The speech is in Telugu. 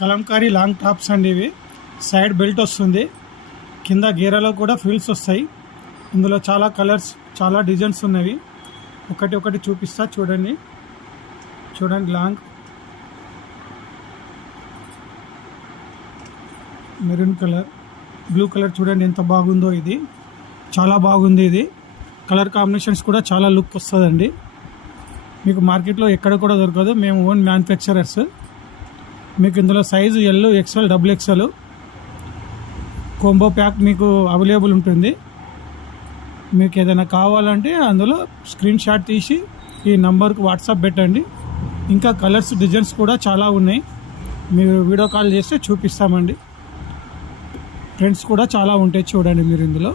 కలంకారీ లాంగ్ టాప్స్ అండి ఇవి. సైడ్ బెల్ట్ వస్తుంది, కింద గేరాలో కూడా ఫ్రిల్స్ వస్తాయి. ఇందులో చాలా కలర్స్, చాలా డిజైన్స్ ఉన్నవి. ఒకటి ఒకటి చూపిస్తా చూడండి. Long maroon colour, blue colour చూడండి ఎంత బాగుందో. ఇది చాలా బాగుంది. ఇది కలర్ కాంబినేషన్స్ కూడా చాలా లుక్ వస్తుందండి. మీకు మార్కెట్లో ఎక్కడ కూడా దొరకదు, మేము ఓన్ మ్యానుఫ్యాక్చరర్స్. మీకు ఇందులో size L, XL, XXL combo pack మీకు అవైలబుల్ ఉంటుంది. మీకు ఏదైనా కావాలంటే అందులో స్క్రీన్ షాట్ తీసి ఈ నంబర్కి వాట్సాప్ పెట్టండి. ఇంకా కలర్స్, డిజైన్స్ కూడా చాలా ఉన్నాయి. మీరు వీడియో కాల్ చేస్తే చూపిస్తామండి. ట్రెండ్స్ కూడా చాలా ఉంటాయి చూడండి మీరు ఇందులో.